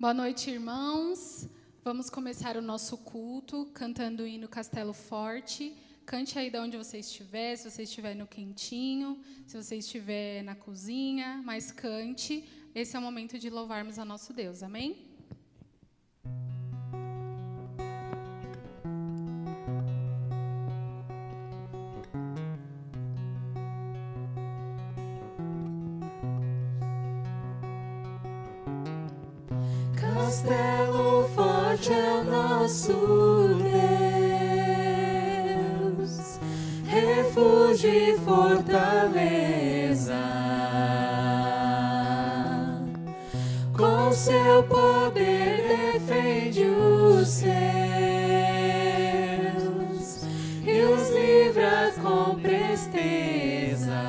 Boa noite, irmãos. Vamos começar o nosso culto cantando o hino Castelo Forte. Cante aí de onde você estiver, se você estiver no quentinho, se você estiver na cozinha, mas cante. Esse é o momento de louvarmos a nosso Deus. Amém? Castelo forte é o nosso Deus, refúgio e fortaleza. Com seu poder defende os seus e os livra com presteza.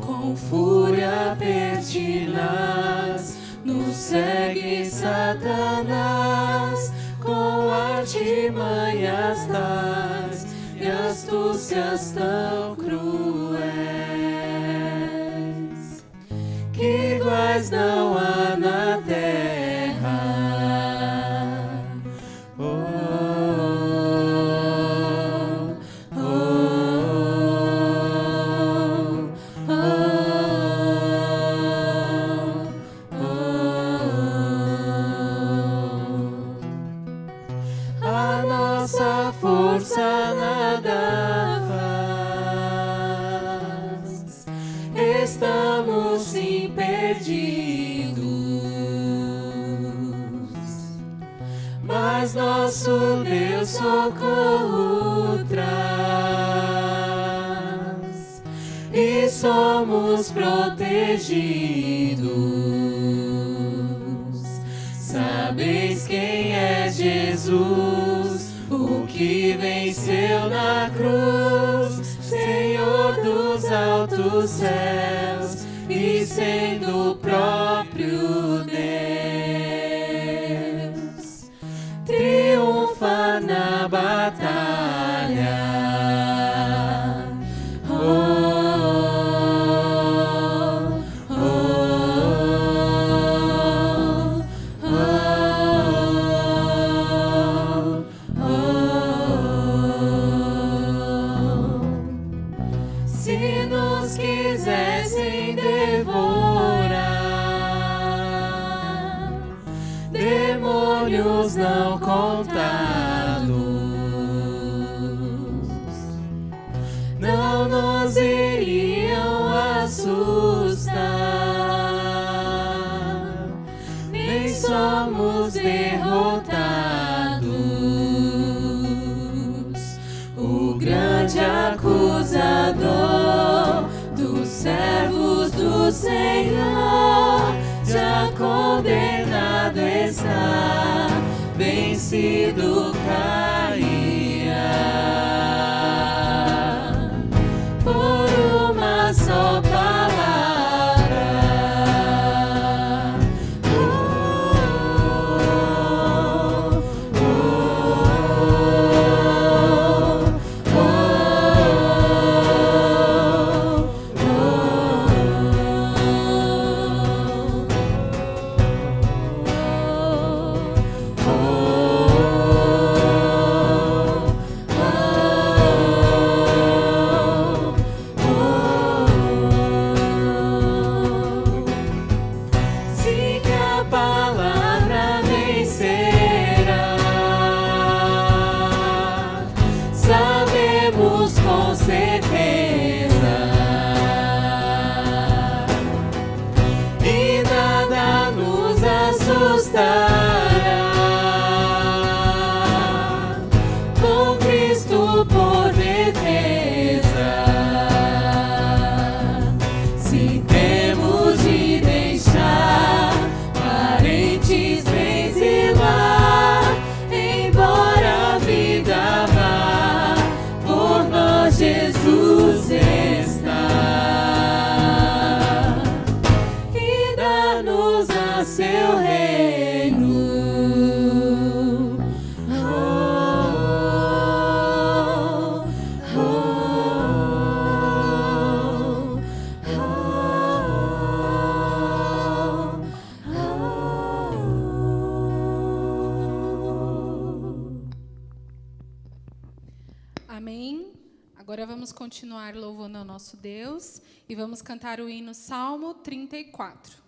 Com fúria pertinaz nos segue Satanás, com artimanhas tais e astúcias tão cruéis, que iguais não há na terra. Força nada faz, estamos sim perdidos, mas nosso Deus socorro traz e somos protegidos. Sabeis quem é Jesus, o que venceu na cruz, Senhor dos altos céus, e sendo o próprio Deus, triunfa na batalha. Não contados, não nos iriam assustar, nem somos derrotados. O grande acusador dos servos do Senhor já condenado está, vencido cairá por uma só palavra. Com Cristo por defesa, se temos de deixar parentes, bens e lar, embora a vida vá, por nós Jesus está e dá-nos a seu reino. Amém? Agora vamos continuar louvando ao nosso Deus e vamos cantar o hino Salmo 34.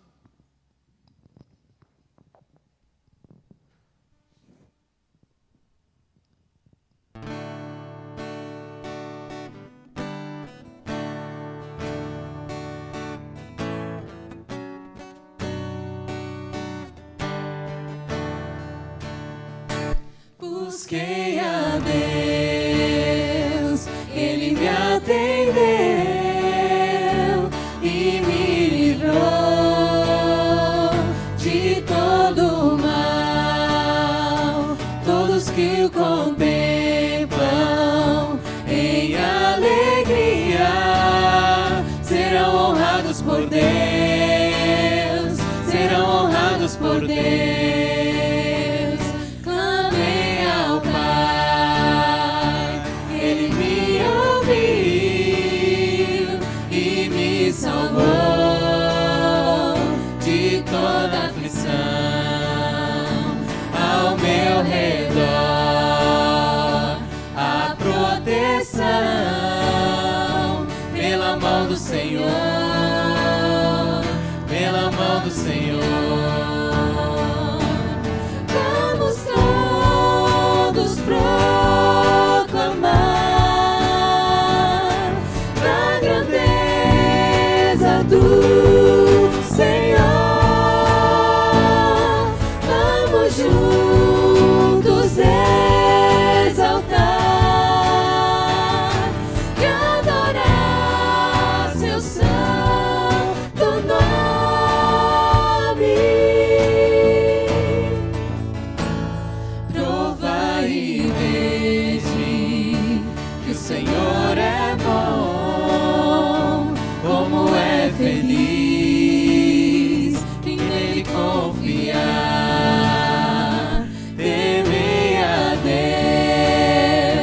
Busquei a Deus, Ele me atendeu e me livrou de todo o mal. Todos que o contemplam em alegria serão honrados por Deus, serão honrados por Deus. Senhor, pela mão do Senhor, vamos todos proclamar a grandeza do Senhor. Vamos juntos exaltar e adorar Seu santo nome. Provai e vede que o Senhor é bom, como é feliz quem nele confiar. Temei a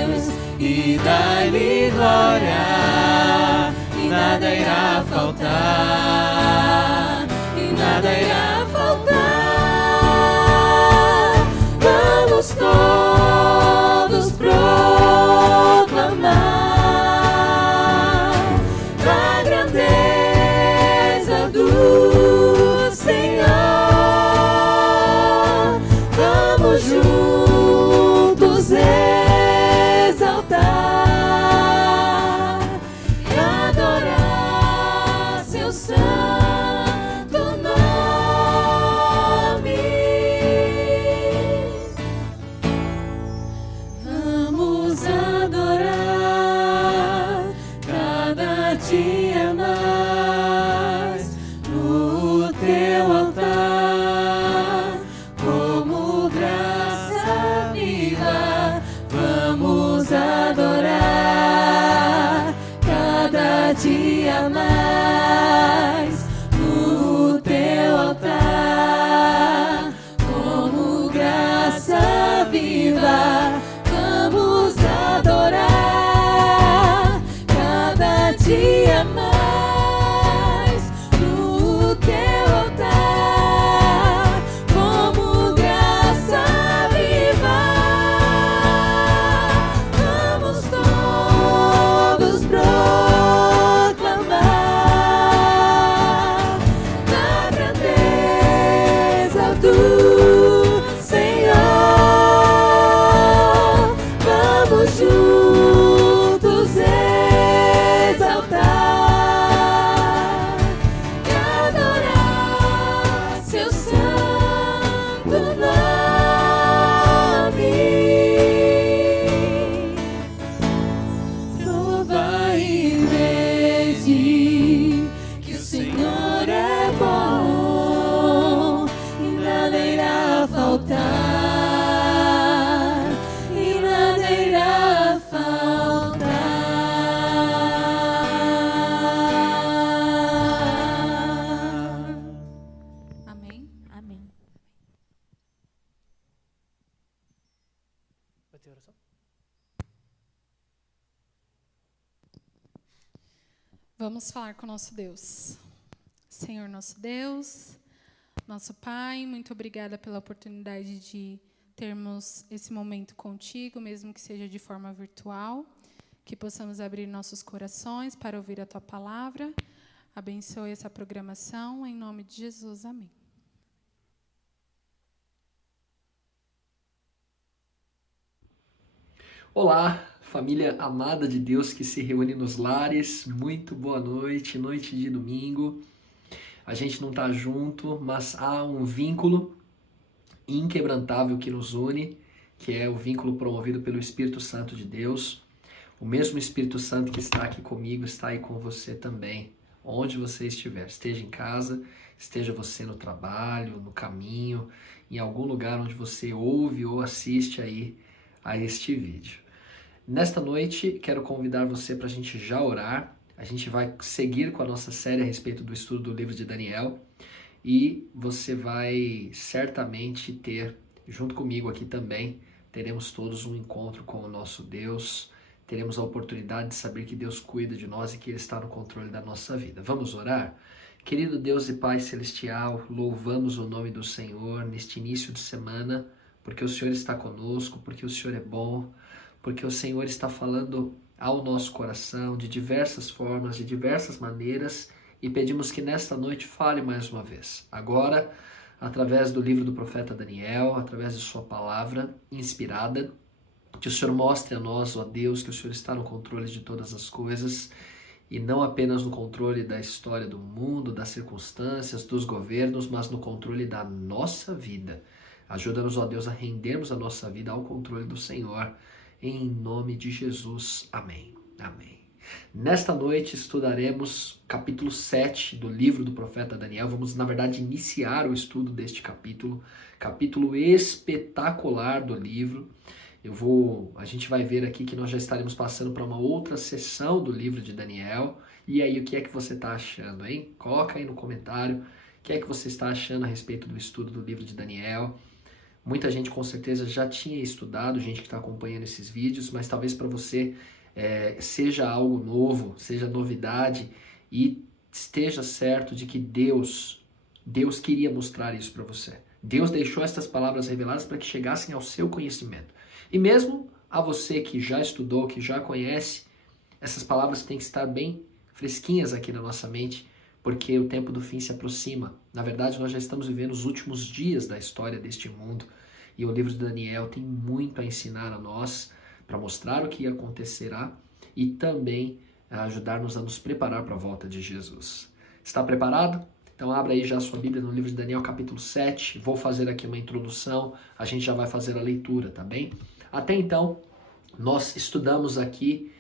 Deus e dai-lhe glória, e nada irá faltar, e nada irá faltar. Vamos todos proclamar a grandeza do Senhor. Vamos juntos exaltar e adorar Seu santo nome. Vamos adorar cada dia mais no Teu altar, como graça viva. Vamos adorar cada dia mais no Teu altar, como graça viva. Vamos adorar cada dia mais no Teu altar, como graça viva. Vamos todos proclamar a grandeza do Senhor. Vamos juntos exaltar e adorar Seu santo nome. Provai e vede que o Senhor é bom, e nada irá faltar, e nada irá faltar. Amém? Amém. Vai ter oração? Vamos falar com o nosso Deus. Senhor nosso Deus, nosso Pai, muito obrigada pela oportunidade de termos esse momento contigo, mesmo que seja de forma virtual. que possamos abrir nossos corações para ouvir a Tua palavra. Abençoe essa programação, em nome de Jesus. Amém. Olá, família amada de Deus que se reúne nos lares, muito boa noite, noite de domingo. A gente não está junto, mas há um vínculo inquebrantável que nos une, que é o vínculo promovido pelo Espírito Santo de Deus. O mesmo Espírito Santo que está aqui comigo está aí com você também, onde você estiver. Esteja em casa, esteja você no trabalho, no caminho, em algum lugar onde você ouve ou assiste aí a este vídeo. Nesta noite, quero convidar você para a gente já orar. A gente vai seguir com a nossa série a respeito do estudo do livro de Daniel e você vai certamente ter, junto comigo aqui também, teremos todos um encontro com o nosso Deus, teremos a oportunidade de saber que Deus cuida de nós e que Ele está no controle da nossa vida. Vamos orar? Querido Deus e Pai Celestial, louvamos o nome do Senhor neste início de semana, porque o Senhor está conosco, porque o Senhor é bom, porque o Senhor está falando ao nosso coração de diversas formas, de diversas maneiras, e pedimos que nesta noite fale mais uma vez. Agora, através do livro do profeta Daniel, através de sua palavra inspirada, que o Senhor mostre a nós, ó Deus, que o Senhor está no controle de todas as coisas, e não apenas no controle da história do mundo, das circunstâncias, dos governos, mas no controle da nossa vida. Ajuda-nos, ó Deus, a rendermos a nossa vida ao controle do Senhor. Em nome de Jesus. Amém. Amém. Nesta noite estudaremos capítulo 7 do livro do profeta Daniel. Vamos, na verdade, iniciar o estudo deste capítulo espetacular do livro. A gente vai ver aqui que nós já estaremos passando para uma outra sessão do livro de Daniel. E aí, o que é que você está achando, hein? Coloca aí no comentário o que é que você está achando a respeito do estudo do livro de Daniel. Muita gente com certeza já tinha estudado, gente que está acompanhando esses vídeos, mas talvez para você seja algo novo, seja novidade, e esteja certo de que Deus queria mostrar isso para você. Deus deixou estas palavras reveladas para que chegassem ao seu conhecimento. E mesmo a você que já estudou, que já conhece, essas palavras têm que estar bem fresquinhas aqui na nossa mente, porque o tempo do fim se aproxima. Na verdade, nós já estamos vivendo os últimos dias da história deste mundo. E o livro de Daniel tem muito a ensinar a nós para mostrar o que acontecerá e também ajudar-nos a nos preparar para a volta de Jesus. Está preparado? Então abra aí já a sua Bíblia no livro de Daniel, capítulo 7. Vou fazer aqui uma introdução, a gente já vai fazer a leitura, tá bem? Até então, nós estudamos aqui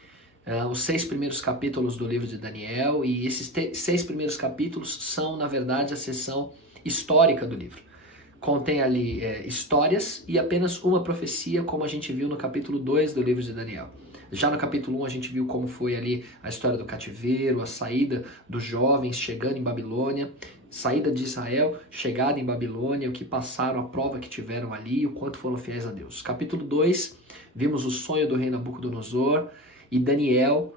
os 6 primeiros capítulos do livro de Daniel, e esses 6 primeiros capítulos são, na verdade, a seção histórica do livro. Contém ali histórias e apenas uma profecia, como a gente viu no capítulo 2 do livro de Daniel. Já no capítulo 1 a gente viu como foi ali a história do cativeiro, a saída dos jovens chegando em Babilônia, saída de Israel, chegada em Babilônia, o que passaram, a prova que tiveram ali e o quanto foram fiéis a Deus. Capítulo 2, vimos o sonho do rei Nabucodonosor, e Daniel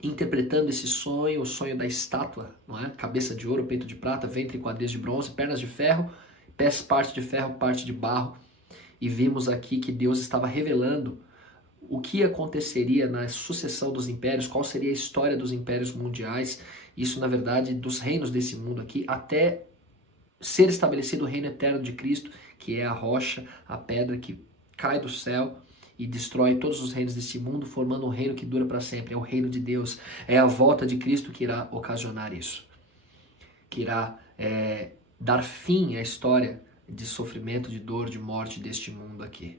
interpretando esse sonho, o sonho da estátua, não é? Cabeça de ouro, peito de prata, ventre e quadris de bronze, pernas de ferro, pés parte de ferro, parte de barro. E vimos aqui que Deus estava revelando o que aconteceria na sucessão dos impérios, qual seria a história dos impérios mundiais, isso na verdade dos reinos desse mundo aqui, até ser estabelecido o reino eterno de Cristo, que é a rocha, a pedra que cai do céu e destrói todos os reinos desse mundo, formando um reino que dura para sempre. É o reino de Deus, é a volta de Cristo que irá ocasionar isso, que irá dar fim à história de sofrimento, de dor, de morte deste mundo aqui.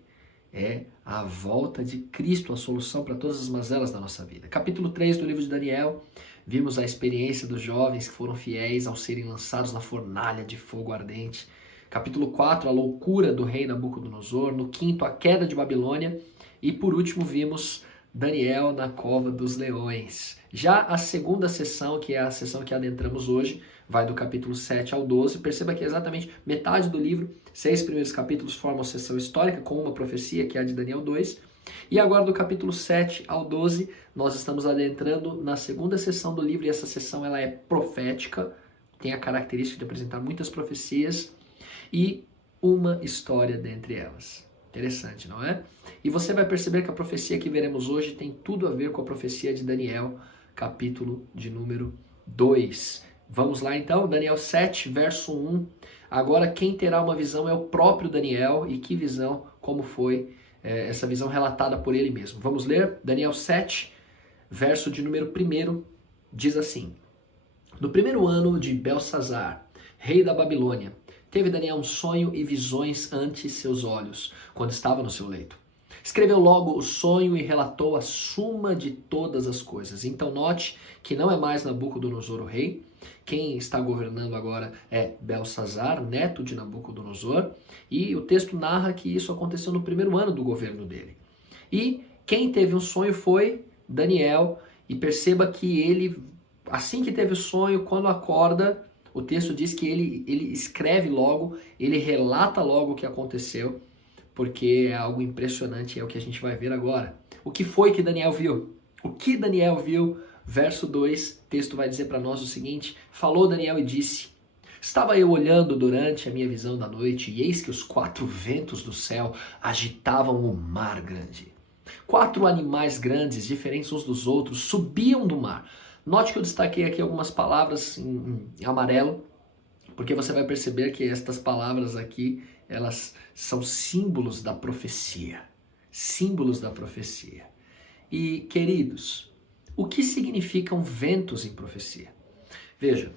É a volta de Cristo, a solução para todas as mazelas da nossa vida. Capítulo 3 do livro de Daniel, vimos a experiência dos jovens que foram fiéis ao serem lançados na fornalha de fogo ardente. Capítulo 4, a loucura do rei Nabucodonosor. No 5º, a queda de Babilônia. E por último, vimos Daniel na cova dos leões. Já a segunda sessão, que é a sessão que adentramos hoje, vai do capítulo 7 ao 12. Perceba que exatamente metade do livro, 6 primeiros capítulos, formam a sessão histórica, com uma profecia, que é a de Daniel 2. E agora, do capítulo 7 ao 12, nós estamos adentrando na segunda sessão do livro, e essa sessão ela é profética, tem a característica de apresentar muitas profecias, e uma história dentre elas. Interessante, não é? E você vai perceber que a profecia que veremos hoje tem tudo a ver com a profecia de Daniel, capítulo de número 2. Vamos lá então, Daniel 7, verso 1. Agora quem terá uma visão é o próprio Daniel. E que visão, como foi essa visão relatada por ele mesmo. Vamos ler? Daniel 7, verso de número 1, diz assim: No primeiro ano de Belsazar, rei da Babilônia, teve Daniel um sonho e visões ante seus olhos, quando estava no seu leito. Escreveu logo o sonho e relatou a suma de todas as coisas. Então note que não é mais Nabucodonosor o rei. Quem está governando agora é Belsazar, neto de Nabucodonosor. E o texto narra que isso aconteceu no primeiro ano do governo dele. E quem teve um sonho foi Daniel. E perceba que ele, assim que teve o sonho, quando acorda, o texto diz que ele escreve logo, ele relata logo o que aconteceu, porque é algo impressionante, é o que a gente vai ver agora. O que foi que Daniel viu? O que Daniel viu? Verso 2, o texto vai dizer para nós o seguinte: Falou Daniel e disse: Estava eu olhando durante a minha visão da noite, e eis que os 4 ventos do céu agitavam o mar grande. 4 animais grandes, diferentes uns dos outros, subiam do mar. Note que eu destaquei aqui algumas palavras em amarelo, porque você vai perceber que estas palavras aqui, elas são símbolos da profecia. Símbolos da profecia. E, queridos, o que significam ventos em profecia? Veja,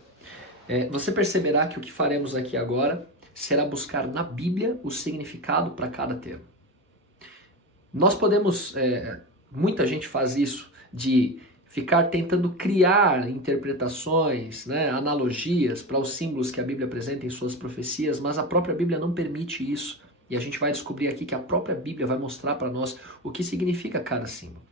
você perceberá que o que faremos aqui agora será buscar na Bíblia o significado para cada termo. Nós podemos, muita gente faz isso, de ficar tentando criar interpretações, analogias para os símbolos que a Bíblia apresenta em suas profecias, mas a própria Bíblia não permite isso. E a gente vai descobrir aqui que a própria Bíblia vai mostrar para nós o que significa cada símbolo.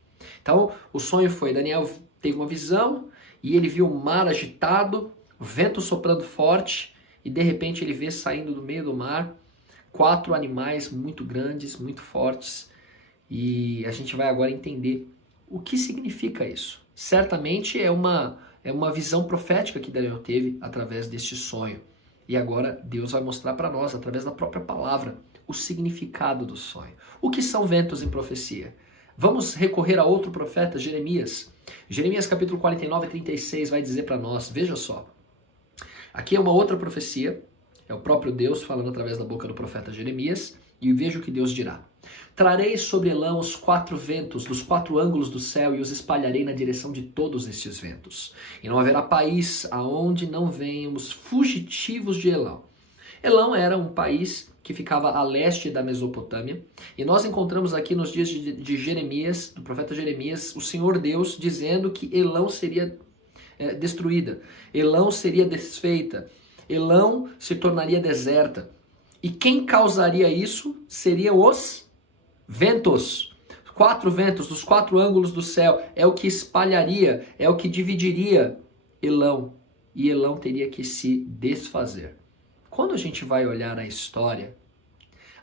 Então, o sonho foi, Daniel teve uma visão e ele viu o mar agitado, o vento soprando forte, e de repente ele vê saindo do meio do mar 4 animais muito grandes, muito fortes, e a gente vai agora entender o que significa isso. Certamente é uma visão profética que Daniel teve através deste sonho. E agora Deus vai mostrar para nós, através da própria palavra, o significado do sonho. O que são ventos em profecia? Vamos recorrer a outro profeta, Jeremias. Jeremias capítulo 49 e 36 vai dizer para nós, veja só. Aqui é uma outra profecia, é o próprio Deus falando através da boca do profeta Jeremias, e veja o que Deus dirá. Trarei sobre Elão os 4 ventos dos 4 ângulos do céu e os espalharei na direção de todos estes ventos. E não haverá país aonde não venham os fugitivos de Elão. Elão era um país que ficava a leste da Mesopotâmia. E nós encontramos aqui nos dias de Jeremias, do profeta Jeremias, o Senhor Deus dizendo que Elão seria destruída. Elão seria desfeita. Elão se tornaria deserta. E quem causaria isso seriam os ventos. 4 ventos dos 4 ângulos do céu é o que espalharia, é o que dividiria Elão. E Elão teria que se desfazer. Quando a gente vai olhar a história,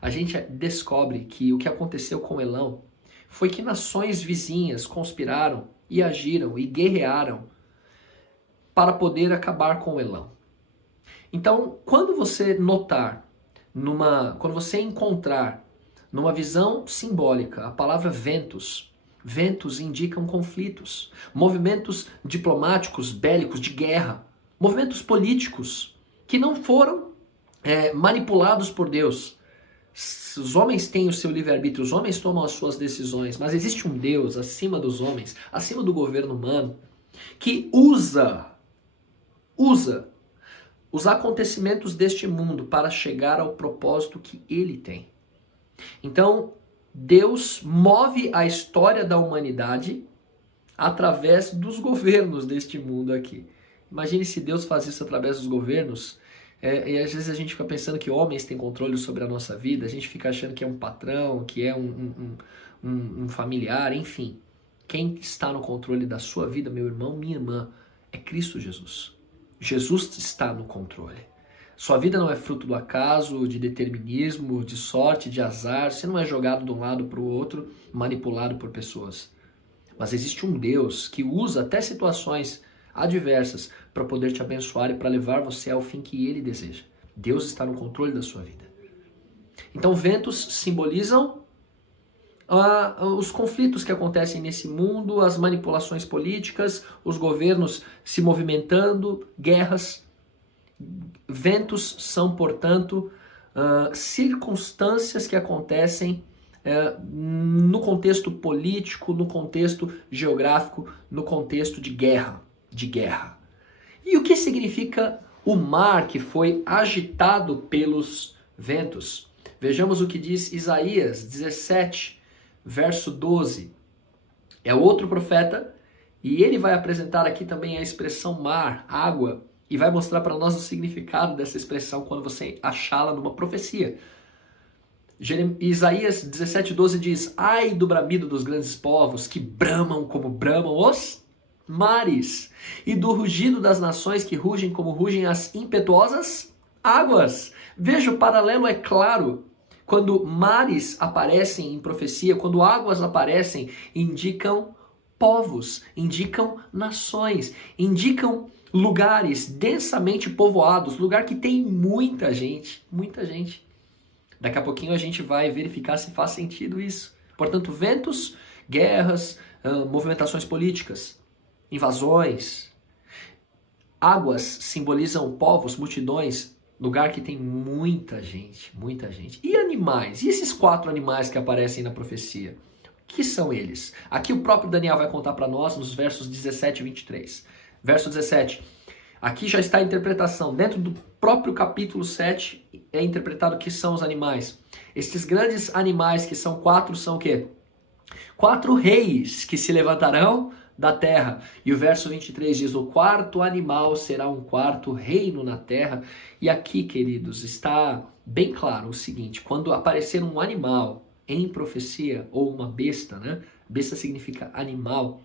a gente descobre que o que aconteceu com Elão foi que nações vizinhas conspiraram e agiram e guerrearam para poder acabar com Elão. Então, quando você notar, quando você encontrar numa visão simbólica a palavra ventos, ventos indicam conflitos, movimentos diplomáticos, bélicos, de guerra, movimentos políticos que não foram manipulados por Deus. Os homens têm o seu livre-arbítrio, os homens tomam as suas decisões, mas existe um Deus acima dos homens, acima do governo humano, que usa os acontecimentos deste mundo para chegar ao propósito que ele tem. Então, Deus move a história da humanidade através dos governos deste mundo aqui. Imagine se Deus faz isso através dos governos. E às vezes a gente fica pensando que homens têm controle sobre a nossa vida, a gente fica achando que é um patrão, que é um familiar, enfim. Quem está no controle da sua vida, meu irmão, minha irmã, é Cristo Jesus. Jesus está no controle. Sua vida não é fruto do acaso, de determinismo, de sorte, de azar. Você não é jogado de um lado para o outro, manipulado por pessoas. Mas existe um Deus que usa até situações adversas para poder te abençoar e para levar você ao fim que Ele deseja. Deus está no controle da sua vida. Então, ventos simbolizam os conflitos que acontecem nesse mundo, as manipulações políticas, os governos se movimentando, guerras. Ventos são, portanto, circunstâncias que acontecem no contexto político, no contexto geográfico, no contexto de guerra. E o que significa o mar que foi agitado pelos ventos? Vejamos o que diz Isaías 17, verso 12. É outro profeta e ele vai apresentar aqui também a expressão mar, água, e vai mostrar para nós o significado dessa expressão quando você achá-la numa profecia. Isaías 17:12 diz: ai do bramido dos grandes povos que bramam como bramam os mares, e do rugido das nações que rugem como rugem as impetuosas águas. Veja, o paralelo é claro. Quando mares aparecem em profecia, quando águas aparecem, indicam povos, indicam nações, indicam lugares densamente povoados, lugar que tem muita gente, muita gente. Daqui a pouquinho a gente vai verificar se faz sentido isso. Portanto, ventos, guerras, movimentações políticas, invasões. Águas simbolizam povos, multidões, lugar que tem muita gente, muita gente. E animais? E esses 4 animais que aparecem na profecia? O que são eles? Aqui o próprio Daniel vai contar para nós nos versos 17 e 23. Verso 17. Aqui já está a interpretação. Dentro do próprio capítulo 7 é interpretado o que são os animais. Esses grandes animais que são 4 são o quê? 4 reis que se levantarão da terra. E o verso 23 diz: o 4º animal será um 4º reino na terra. E aqui, queridos, está bem claro o seguinte: quando aparecer um animal em profecia, ou uma besta, né? Besta significa animal,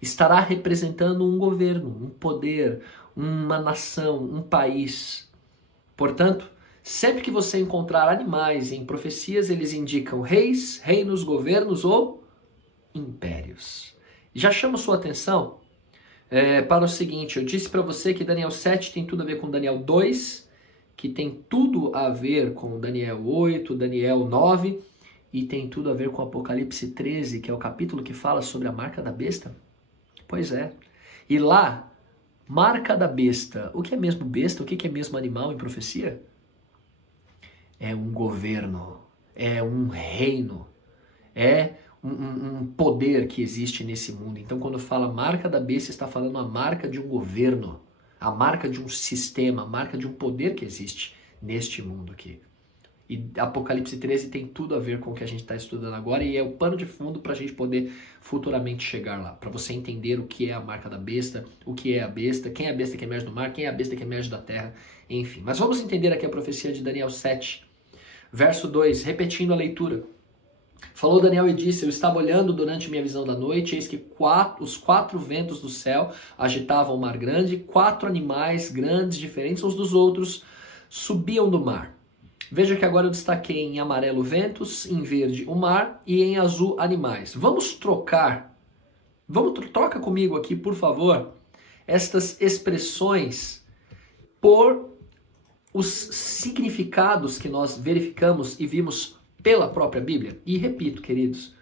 estará representando um governo, um poder, uma nação, um país. Portanto, sempre que você encontrar animais em profecias, eles indicam reis, reinos, governos ou impérios. Já chamo sua atenção para o seguinte: eu disse para você que Daniel 7 tem tudo a ver com Daniel 2, que tem tudo a ver com Daniel 8, Daniel 9, e tem tudo a ver com Apocalipse 13, que é o capítulo que fala sobre a marca da besta. Pois é. E lá, marca da besta. O que é mesmo besta? O que é mesmo animal em profecia? É um governo, é um reino, é um poder que existe nesse mundo. Então, quando fala marca da besta, está falando a marca de um governo, a marca de um sistema, a marca de um poder que existe neste mundo aqui. E Apocalipse 13 tem tudo a ver com o que a gente está estudando agora e é o pano de fundo para a gente poder futuramente chegar lá. Para você entender o que é a marca da besta, o que é a besta, quem é a besta que emerge do mar, quem é a besta que emerge da terra, enfim. Mas vamos entender aqui a profecia de Daniel 7, verso 2, repetindo a leitura. Falou Daniel e disse: eu estava olhando durante minha visão da noite, eis que os 4 ventos do céu agitavam o mar grande, 4 animais grandes, diferentes uns dos outros, subiam do mar. Veja que agora eu destaquei em amarelo ventos, em verde o mar e em azul animais. Troca comigo aqui, por favor, estas expressões por os significados que nós verificamos e vimos pela própria Bíblia. E repito, queridos,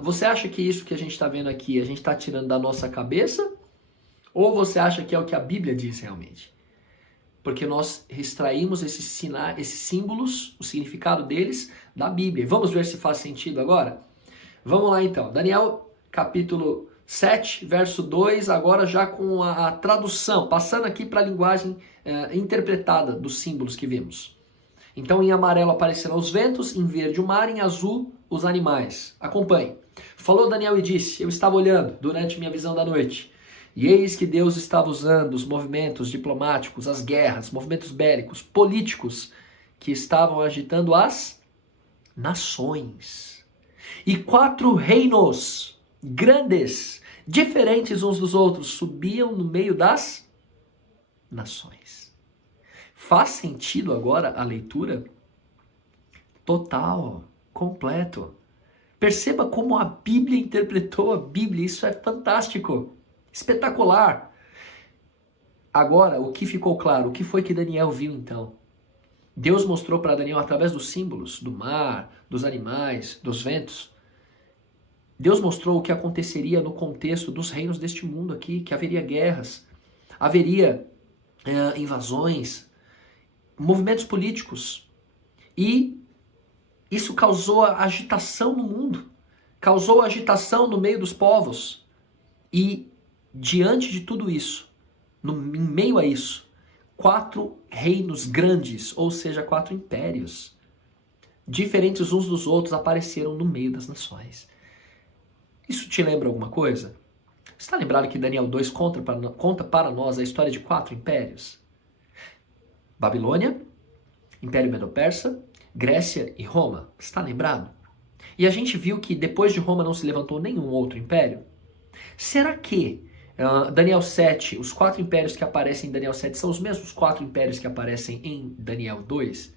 você acha que isso que a gente está vendo aqui, a gente está tirando da nossa cabeça? Ou você acha que é o que a Bíblia diz realmente? Porque nós extraímos esses símbolos, o significado deles, da Bíblia. Vamos ver se faz sentido agora? Vamos lá então. Daniel, capítulo 7, verso 2, agora já com a tradução, passando aqui para a linguagem interpretada dos símbolos que vimos. Então, em amarelo aparecerão os ventos, em verde o mar, em azul os animais. Acompanhe. Falou Daniel e disse: eu estava olhando durante minha visão da noite. E eis que Deus estava usando os movimentos diplomáticos, as guerras, movimentos bélicos, políticos, que estavam agitando as nações. E 4 reinos grandes, diferentes uns dos outros, subiam no meio das nações. Faz sentido agora a leitura? Total, completo. Perceba como a Bíblia interpretou a Bíblia, isso é fantástico. Espetacular. Agora, o que ficou claro? O que foi que Daniel viu então? Deus mostrou para Daniel através dos símbolos, do mar, dos animais, dos ventos. Deus mostrou o que aconteceria no contexto dos reinos deste mundo aqui, que haveria guerras, haveria invasões, movimentos políticos. E isso causou agitação no mundo, causou agitação no meio dos povos. E diante de tudo isso, em meio a isso, 4 reinos grandes, ou seja, 4 impérios, diferentes uns dos outros, apareceram no meio das nações. Isso te lembra alguma coisa? Você está lembrado que Daniel 2 conta para nós a história de 4 impérios? Babilônia, Império Medo-Persa, Grécia e Roma. Está lembrado? E a gente viu que depois de Roma não se levantou nenhum outro império. Será que Daniel 7, os 4 impérios que aparecem em Daniel 7 são os mesmos 4 impérios que aparecem em Daniel 2?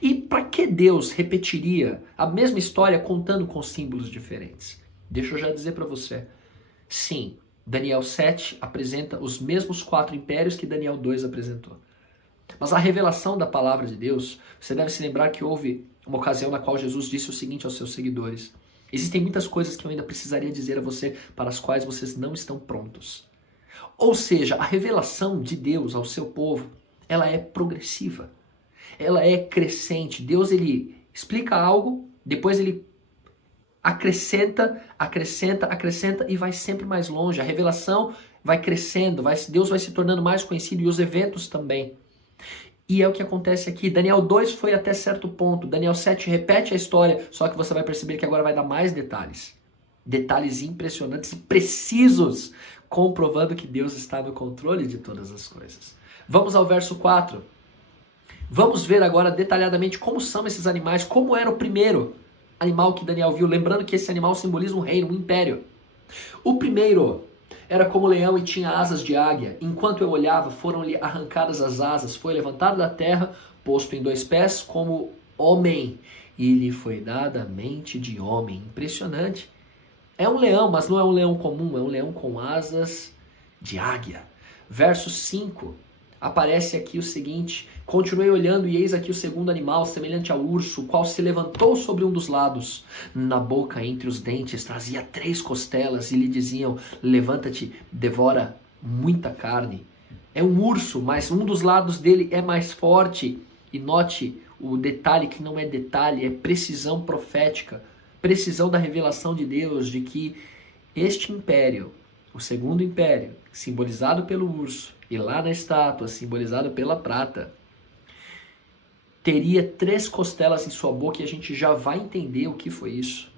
E para que Deus repetiria a mesma história contando com símbolos diferentes? Deixa eu já dizer para você. Sim, Daniel 7 apresenta os mesmos 4 impérios que Daniel 2 apresentou. Mas a revelação da palavra de Deus, você deve se lembrar que houve uma ocasião na qual Jesus disse o seguinte aos seus seguidores: existem muitas coisas que eu ainda precisaria dizer a você, para as quais vocês não estão prontos. Ou seja, a revelação de Deus ao seu povo, ela é progressiva. Ela é crescente. Deus, ele explica algo, depois ele acrescenta e vai sempre mais longe. A revelação vai crescendo, Deus vai se tornando mais conhecido e os eventos também. E é o que acontece aqui. Daniel 2 foi até certo ponto. Daniel 7 repete a história, só que você vai perceber que agora vai dar mais detalhes. Detalhes impressionantes e precisos, comprovando que Deus está no controle de todas as coisas. Vamos ao verso 4. Vamos ver agora detalhadamente como são esses animais, como era o primeiro animal que Daniel viu. Lembrando que esse animal simboliza um reino, um império. O primeiro era como leão e tinha asas de águia. Enquanto eu olhava, foram-lhe arrancadas as asas. Foi levantado da terra, posto em 2 pés, como homem. E lhe foi dada a mente de homem. Impressionante. É um leão, mas não é um leão comum. É um leão com asas de águia. Verso 5. Aparece aqui o seguinte: continuei olhando e eis aqui o segundo animal, semelhante ao urso, o qual se levantou sobre um dos lados. Na boca, entre os dentes, trazia 3 costelas e lhe diziam: levanta-te, devora muita carne. É um urso, mas um dos lados dele é mais forte. E note o detalhe que não é detalhe, é precisão profética, precisão da revelação de Deus, de que este império, o segundo império, simbolizado pelo urso, e lá na estátua, simbolizado pela prata, teria 3 costelas em sua boca, e a gente já vai entender o que foi isso.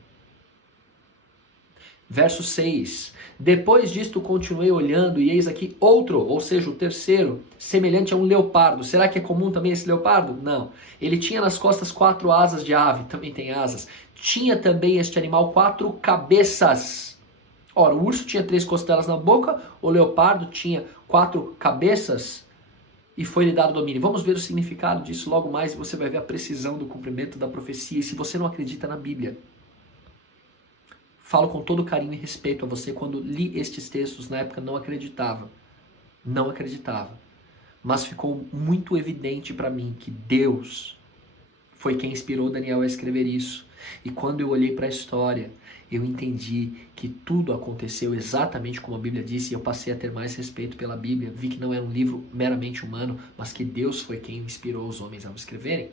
Verso 6. Depois disto continuei olhando, e eis aqui outro, ou seja, o terceiro, semelhante a um leopardo. Será que é comum também esse leopardo? Não. Ele tinha nas costas 4 asas de ave, também tem asas. Tinha também este animal 4 cabeças. Ora, o urso tinha 3 costelas na boca, o leopardo tinha 4 cabeças e foi-lhe dado domínio. Vamos ver o significado disso logo mais e você vai ver a precisão do cumprimento da profecia. E se você não acredita na Bíblia, falo com todo carinho e respeito a você, quando li estes textos na época não acreditava. Não acreditava. Mas ficou muito evidente para mim que Deus foi quem inspirou Daniel a escrever isso. E quando eu olhei para a história, eu entendi que tudo aconteceu exatamente como a Bíblia disse, e eu passei a ter mais respeito pela Bíblia. Vi que não era um livro meramente humano, mas que Deus foi quem inspirou os homens a escreverem.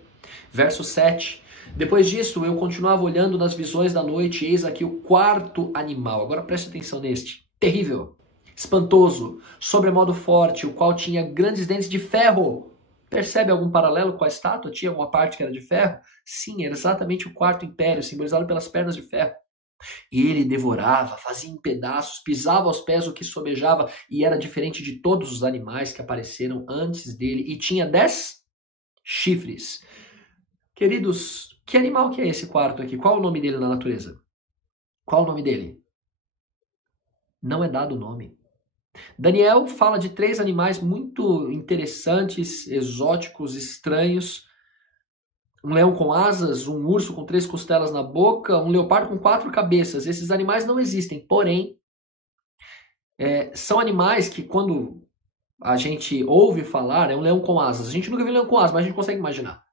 Verso 7. Depois disso, eu continuava olhando nas visões da noite, e eis aqui o 4º animal. Agora preste atenção neste. Terrível, espantoso, sobremodo forte, o qual tinha grandes dentes de ferro. Percebe algum paralelo com a estátua? Tinha alguma parte que era de ferro? Sim, era exatamente o 4º império, simbolizado pelas pernas de ferro. E ele devorava, fazia em pedaços, pisava aos pés o que sobejava, e era diferente de todos os animais que apareceram antes dele, e tinha 10 chifres. Queridos, que animal que é esse 4º aqui? Qual é o nome dele na natureza? Qual é o nome dele? Não é dado o nome. Daniel fala de 3 animais muito interessantes, exóticos, estranhos. Um leão com asas, um urso com 3 costelas na boca, um leopardo com 4 cabeças. Esses animais não existem, porém, são animais que quando a gente ouve falar, é um leão com asas. A gente nunca viu um leão com asas, mas a gente consegue imaginar.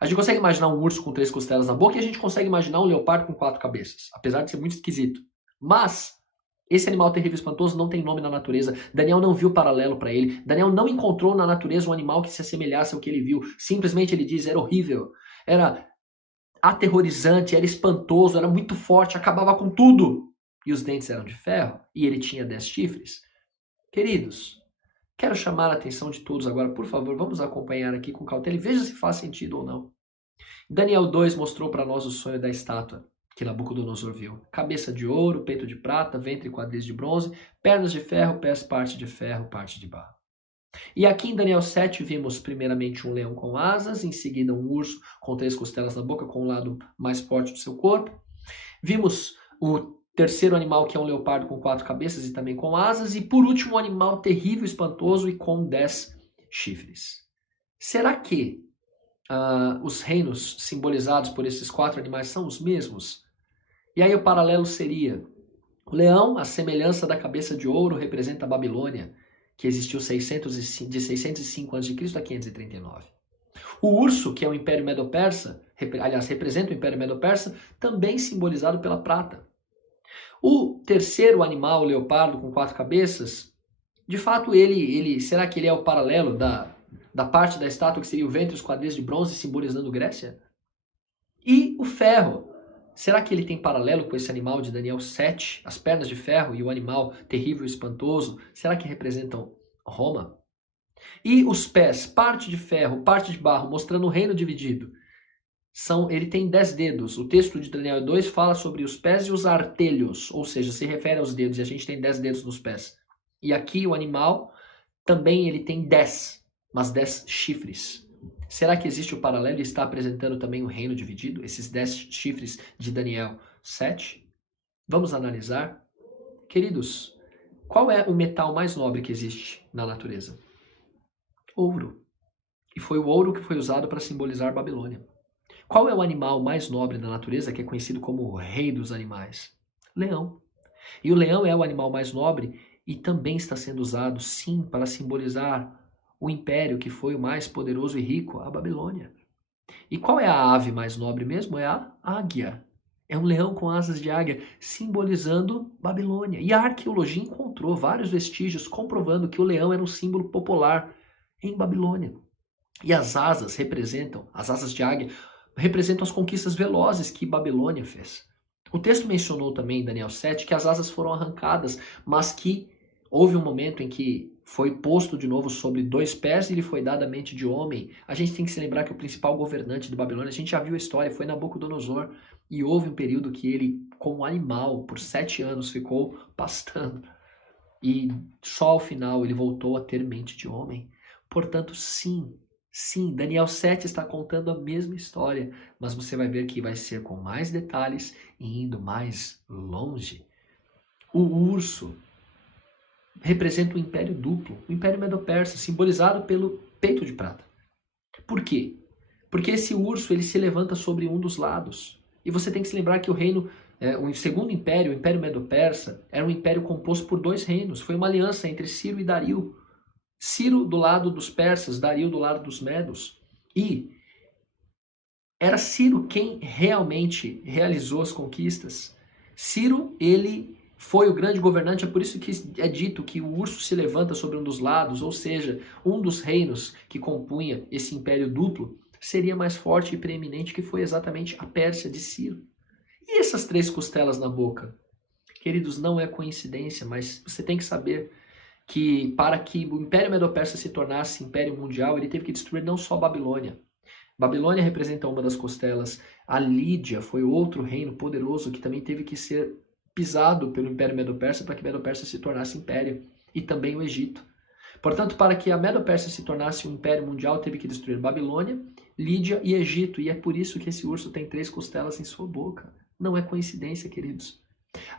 A gente consegue imaginar um urso com 3 costelas na boca e a gente consegue imaginar um leopardo com 4 cabeças, apesar de ser muito esquisito. Mas esse animal terrível e espantoso não tem nome na natureza. Daniel não viu paralelo para ele. Daniel não encontrou na natureza um animal que se assemelhasse ao que ele viu. Simplesmente ele diz, era horrível, era aterrorizante, era espantoso, era muito forte, acabava com tudo. E os dentes eram de ferro e ele tinha 10 chifres. Queridos, quero chamar a atenção de todos agora, por favor, vamos acompanhar aqui com cautela e veja se faz sentido ou não. Daniel 2 mostrou para nós o sonho da estátua que Nabucodonosor viu. Cabeça de ouro, peito de prata, ventre e quadris de bronze, pernas de ferro, pés parte de ferro, parte de barro. E aqui em Daniel 7 vimos primeiramente um leão com asas, em seguida um urso com 3 costelas na boca, com o lado mais forte do seu corpo. Vimos o terceiro animal, que é um leopardo com 4 cabeças e também com asas. E por último, um animal terrível, espantoso e com 10 chifres. Será que os reinos simbolizados por esses 4 animais são os mesmos? E aí o paralelo seria: o leão, a semelhança da cabeça de ouro, representa a Babilônia, que existiu de 605 a.C. a 539. O urso, que é o Império Medo-Persa, aliás, representa o Império Medo-Persa, também simbolizado pela prata. O terceiro animal, o leopardo com 4 cabeças, de fato, será que ele é o paralelo da parte da estátua que seria o ventre e os quadris de bronze, simbolizando Grécia? E o ferro, será que ele tem paralelo com esse animal de Daniel 7, as pernas de ferro e o animal terrível e espantoso? Será que representam Roma? E os pés, parte de ferro, parte de barro, mostrando o reino dividido. Ele tem 10 dedos. O texto de Daniel 2 fala sobre os pés e os artelhos, ou seja, se refere aos dedos, e a gente tem 10 dedos nos pés. E aqui o animal também ele tem 10, mas 10 chifres. Será que existe o paralelo e está apresentando também o reino dividido, esses 10 chifres de Daniel 7? Vamos analisar. Queridos, qual é o metal mais nobre que existe na natureza? Ouro. E foi o ouro que foi usado para simbolizar Babilônia. Qual é o animal mais nobre da natureza, que é conhecido como o rei dos animais? Leão. E o leão é o animal mais nobre e também está sendo usado, sim, para simbolizar o império que foi o mais poderoso e rico, a Babilônia. E qual é a ave mais nobre mesmo? É a águia. É um leão com asas de águia, simbolizando Babilônia. E a arqueologia encontrou vários vestígios comprovando que o leão era um símbolo popular em Babilônia. E as asas de águia, representam as conquistas velozes que Babilônia fez. O texto mencionou também em Daniel 7 que as asas foram arrancadas, mas que houve um momento em que foi posto de novo sobre 2 pés e lhe foi dada a mente de homem. A gente tem que se lembrar que o principal governante de Babilônia, a gente já viu a história, foi Nabucodonosor, e houve um período que ele, como animal, por 7 anos ficou pastando. E só ao final ele voltou a ter mente de homem. Portanto, sim, Daniel 7 está contando a mesma história, mas você vai ver que vai ser com mais detalhes e indo mais longe. O urso representa o império duplo, o império Medo-Persa, simbolizado pelo peito de prata. Por quê? Porque esse urso ele se levanta sobre um dos lados. E você tem que se lembrar que o segundo império, o Império Medo-Persa, era um império composto por 2 reinos. Foi uma aliança entre Ciro e Dario. Ciro do lado dos persas, Dario do lado dos medos. E era Ciro quem realmente realizou as conquistas. Ciro, ele foi o grande governante, é por isso que é dito que o urso se levanta sobre um dos lados, ou seja, um dos reinos que compunha esse império duplo seria mais forte e preeminente, que foi exatamente a Pérsia de Ciro. E essas 3 costelas na boca? Queridos, não é coincidência, mas você tem que saber que para que o Império Medo-Persa se tornasse Império Mundial, ele teve que destruir não só Babilônia. Babilônia representa uma das costelas. A Lídia foi outro reino poderoso que também teve que ser pisado pelo Império Medo-Persa para que Medo-Persa se tornasse império. E também o Egito. Portanto, para que a Medo-Persa se tornasse um Império Mundial, teve que destruir Babilônia, Lídia e Egito. E é por isso que esse urso tem 3 costelas em sua boca. Não é coincidência, queridos.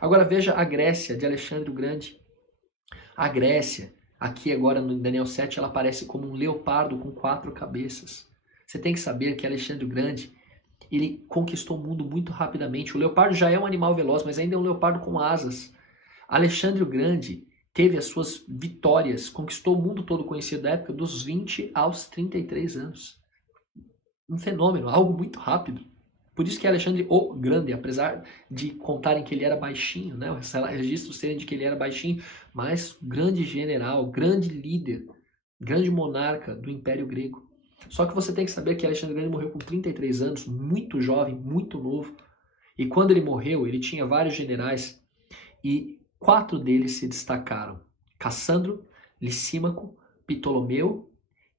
Agora veja a Grécia de Alexandre o Grande. A Grécia, aqui agora no Daniel 7, ela aparece como um leopardo com 4 cabeças. Você tem que saber que Alexandre o Grande, ele conquistou o mundo muito rapidamente. O leopardo já é um animal veloz, mas ainda é um leopardo com asas. Alexandre o Grande teve as suas vitórias, conquistou o mundo todo conhecido da época dos 20 aos 33 anos. um fenômeno, algo muito rápido. Por isso que Alexandre o Grande, apesar de contarem que ele era baixinho, né, os registros serem de que ele era baixinho, mas grande general, grande líder, grande monarca do Império Grego. Só que você tem que saber que Alexandre o Grande morreu com 33 anos, muito jovem, muito novo. E quando ele morreu, ele tinha vários generais e 4 deles se destacaram: Cassandro, Licímaco, Ptolomeu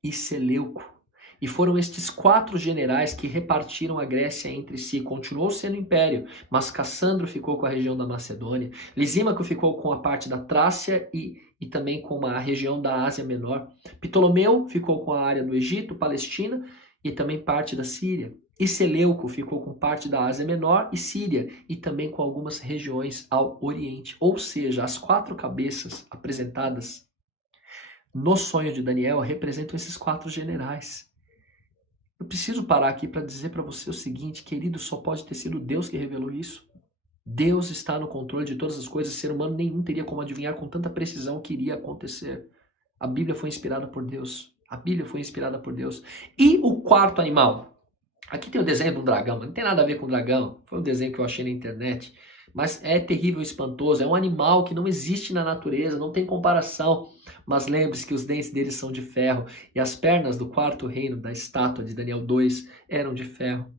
e Seleuco. E foram estes 4 generais que repartiram a Grécia entre si. Continuou sendo império, mas Cassandro ficou com a região da Macedônia, Lisímaco ficou com a parte da Trácia e também com a região da Ásia Menor. Ptolomeu ficou com a área do Egito, Palestina e também parte da Síria. E Seleuco ficou com parte da Ásia Menor e Síria e também com algumas regiões ao Oriente. Ou seja, as 4 cabeças apresentadas no sonho de Daniel representam esses 4 generais. Eu preciso parar aqui para dizer para você o seguinte, querido, só pode ter sido Deus que revelou isso. Deus está no controle de todas as coisas, ser humano nenhum teria como adivinhar com tanta precisão o que iria acontecer. A Bíblia foi inspirada por Deus. A Bíblia foi inspirada por Deus. E o 4º animal? Aqui tem o desenho de um dragão, mas não tem nada a ver com dragão. Foi um desenho que eu achei na internet. Mas é terrível, espantoso. É um animal que não existe na natureza, não tem comparação. Mas lembre-se que os dentes deles são de ferro. E as pernas do 4º reino da estátua de Daniel 2 eram de ferro.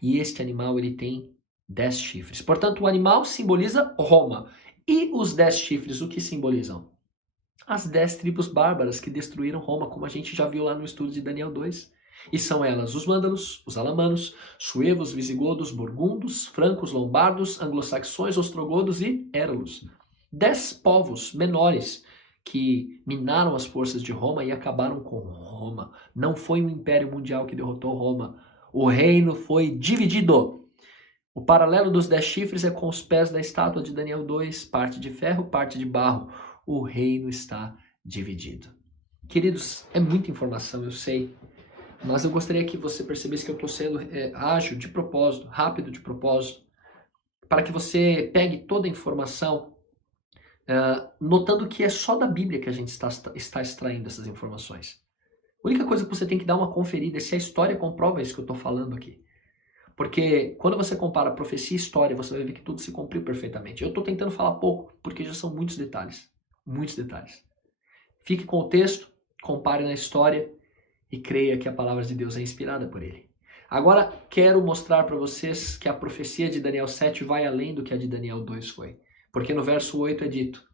E este animal ele tem 10 chifres. Portanto, o animal simboliza Roma. E os 10 chifres, o que simbolizam? As 10 tribos bárbaras que destruíram Roma, como a gente já viu lá no estudo de Daniel 2. E são elas os vândalos, os alamanos, suevos, visigodos, burgundos, francos, lombardos, anglo-saxões, ostrogodos e éralos. 10 povos menores que minaram as forças de Roma e acabaram com Roma. Não foi um império mundial que derrotou Roma. O reino foi dividido. O paralelo dos 10 chifres é com os pés da estátua de Daniel 2, parte de ferro, parte de barro. O reino está dividido. Queridos, é muita informação, eu sei. Mas eu gostaria que você percebesse que eu estou sendo ágil de propósito, rápido de propósito, para que você pegue toda a informação, notando que é só da Bíblia que a gente está extraindo essas informações. A única coisa que você tem que dar uma conferida é se a história comprova isso que eu estou falando aqui. Porque quando você compara profecia e história, você vai ver que tudo se cumpriu perfeitamente. Eu estou tentando falar pouco, porque já são muitos detalhes. Muitos detalhes. Fique com o texto, compare na história, e creia que a palavra de Deus é inspirada por ele. Agora, quero mostrar para vocês que a profecia de Daniel 7 vai além do que a de Daniel 2 foi. Porque no verso 8 é dito: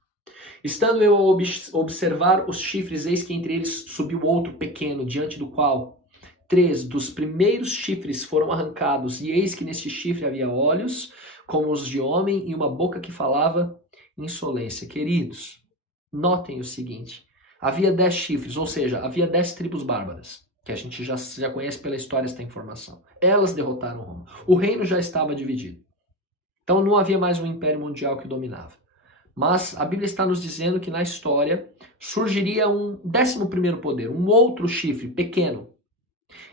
Estando eu a observar os chifres, eis que entre eles subiu outro pequeno, diante do qual 3 dos primeiros chifres foram arrancados, e eis que neste chifre havia olhos, como os de homem, e uma boca que falava insolência. Queridos, notem o seguinte. Havia 10 chifres, ou seja, havia 10 tribos bárbaras, que a gente já conhece pela história esta informação. Elas derrotaram Roma. O reino já estava dividido. Então não havia mais um império mundial que o dominava. Mas a Bíblia está nos dizendo que na história surgiria um 11º poder, um outro chifre pequeno.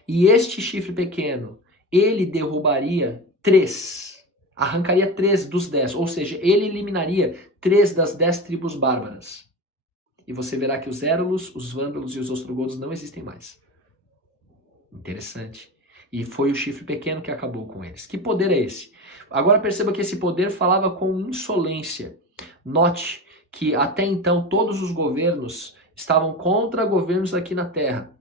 E este chifre pequeno, ele derrubaria 3, arrancaria 3 dos 10, ou seja, ele eliminaria 3 das 10 tribos bárbaras. E você verá que os éralos, os vândalos e os ostrogodos não existem mais. Interessante. E foi o chifre pequeno que acabou com eles. Que poder é esse? Agora perceba que esse poder falava com insolência. Note que até então todos os governos estavam contra governos aqui na terra.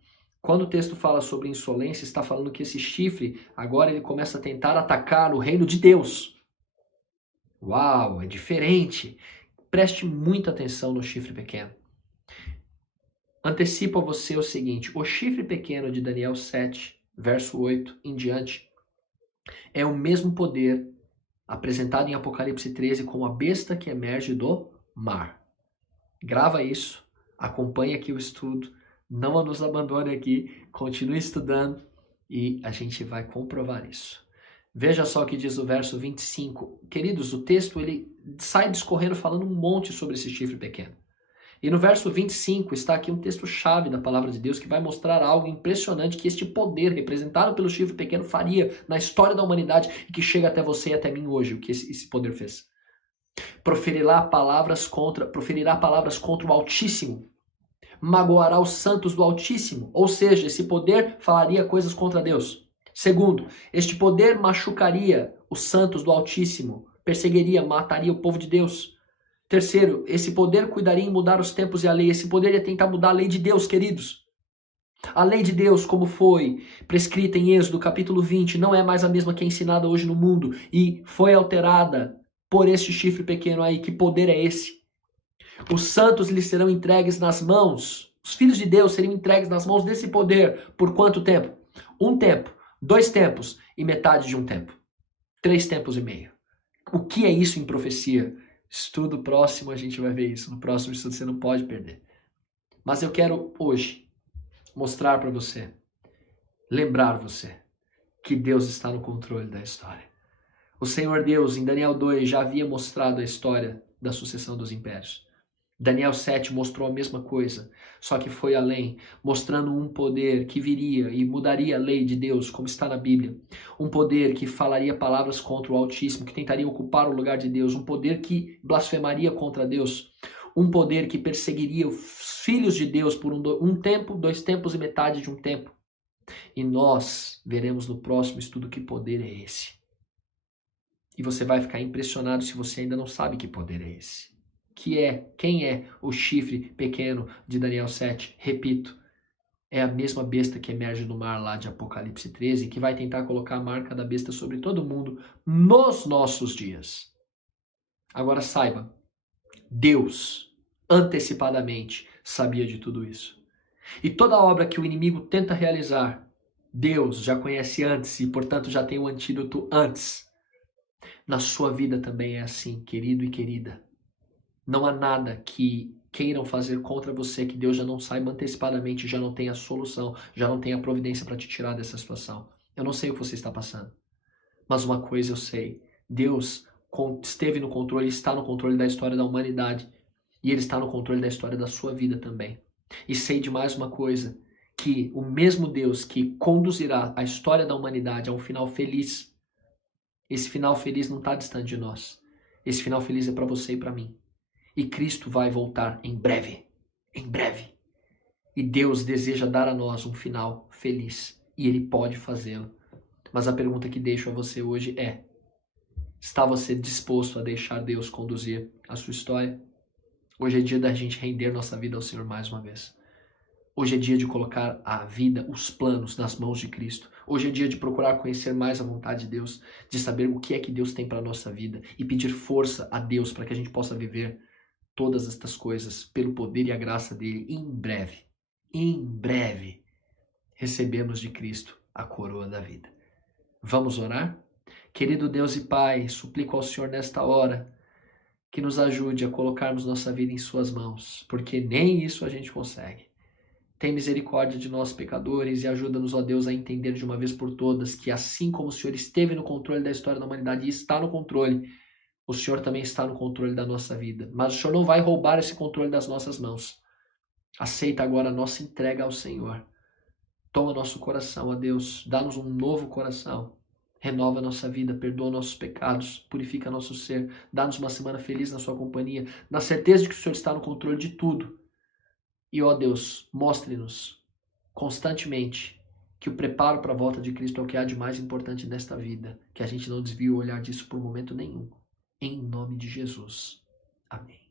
Quando o texto fala sobre insolência, está falando que esse chifre, agora ele começa a tentar atacar o reino de Deus. Uau, é diferente. Preste muita atenção no chifre pequeno. Antecipo a você o seguinte, o chifre pequeno de Daniel 7, verso 8 em diante, é o mesmo poder apresentado em Apocalipse 13 como a besta que emerge do mar. Grava isso, acompanhe aqui o estudo, não nos abandone aqui, continue estudando e a gente vai comprovar isso. Veja só o que diz o verso 25. Queridos, o texto ele sai discorrendo falando um monte sobre esse chifre pequeno. E no verso 25 está aqui um texto-chave da palavra de Deus que vai mostrar algo impressionante que este poder representado pelo chifre pequeno faria na história da humanidade e que chega até você e até mim hoje, o que esse poder fez. Proferirá palavras contra o Altíssimo, magoará os santos do Altíssimo, ou seja, esse poder falaria coisas contra Deus. Segundo, este poder machucaria os santos do Altíssimo, perseguiria, mataria o povo de Deus. Terceiro, esse poder cuidaria em mudar os tempos e a lei. Esse poder ia tentar mudar a lei de Deus, queridos. A lei de Deus, como foi prescrita em Êxodo, capítulo 20, não é mais a mesma que é ensinada hoje no mundo e foi alterada por este chifre pequeno aí. Que poder é esse? Os santos lhes serão entregues nas mãos, os filhos de Deus seriam entregues nas mãos desse poder por quanto tempo? 1 tempo, 2 tempos e metade de 1 tempo. 3 tempos e meio. O que é isso em profecia? Estudo próximo, a gente vai ver isso. No próximo estudo você não pode perder. Mas eu quero hoje mostrar para você, lembrar você, que Deus está no controle da história. O Senhor Deus, em Daniel 2, já havia mostrado a história da sucessão dos impérios. Daniel 7 mostrou a mesma coisa, só que foi além, mostrando um poder que viria e mudaria a lei de Deus, como está na Bíblia. Um poder que falaria palavras contra o Altíssimo, que tentaria ocupar o lugar de Deus. Um poder que blasfemaria contra Deus. Um poder que perseguiria os filhos de Deus por um tempo, 2 tempos e metade de 1 tempo. E nós veremos no próximo estudo que poder é esse. E você vai ficar impressionado se você ainda não sabe que poder é esse. Quem é o chifre pequeno de Daniel 7? Repito, é a mesma besta que emerge do mar lá de Apocalipse 13, que vai tentar colocar a marca da besta sobre todo mundo nos nossos dias. Agora saiba, Deus antecipadamente sabia de tudo isso. E toda obra que o inimigo tenta realizar, Deus já conhece antes e, portanto, já tem o antídoto antes. Na sua vida também é assim, querido e querida. Não há nada que queiram fazer contra você que Deus já não saiba antecipadamente, já não tenha solução, já não tenha providência para te tirar dessa situação. Eu não sei o que você está passando, mas uma coisa eu sei. Deus esteve no controle, está no controle da história da humanidade e Ele está no controle da história da sua vida também. E sei de mais uma coisa, que o mesmo Deus que conduzirá a história da humanidade a um final feliz, esse final feliz não está distante de nós. Esse final feliz é para você e para mim. E Cristo vai voltar em breve. Em breve. E Deus deseja dar a nós um final feliz. E Ele pode fazê-lo. Mas a pergunta que deixo a você hoje é: está você disposto a deixar Deus conduzir a sua história? Hoje é dia da gente render nossa vida ao Senhor mais uma vez. Hoje é dia de colocar a vida, os planos nas mãos de Cristo. Hoje é dia de procurar conhecer mais a vontade de Deus, de saber o que é que Deus tem para a nossa vida e pedir força a Deus para que a gente possa viver todas estas coisas pelo poder e a graça dele. Em breve, recebemos de Cristo a coroa da vida. Vamos orar? Querido Deus e Pai, suplico ao Senhor nesta hora que nos ajude a colocarmos nossa vida em suas mãos, porque nem isso a gente consegue. Tem misericórdia de nós, pecadores, e ajuda-nos, ó Deus, a entender de uma vez por todas que assim como o Senhor esteve no controle da história da humanidade e está no controle, o Senhor também está no controle da nossa vida. Mas o Senhor não vai roubar esse controle das nossas mãos. Aceita agora a nossa entrega ao Senhor. Toma nosso coração, ó Deus, dá-nos um novo coração. Renova a nossa vida, perdoa nossos pecados, purifica nosso ser, dá-nos uma semana feliz na sua companhia, na certeza de que o Senhor está no controle de tudo. E, ó Deus, mostre-nos constantemente que o preparo para a volta de Cristo é o que há de mais importante nesta vida, que a gente não desvie o olhar disso por momento nenhum. Em nome de Jesus. Amém.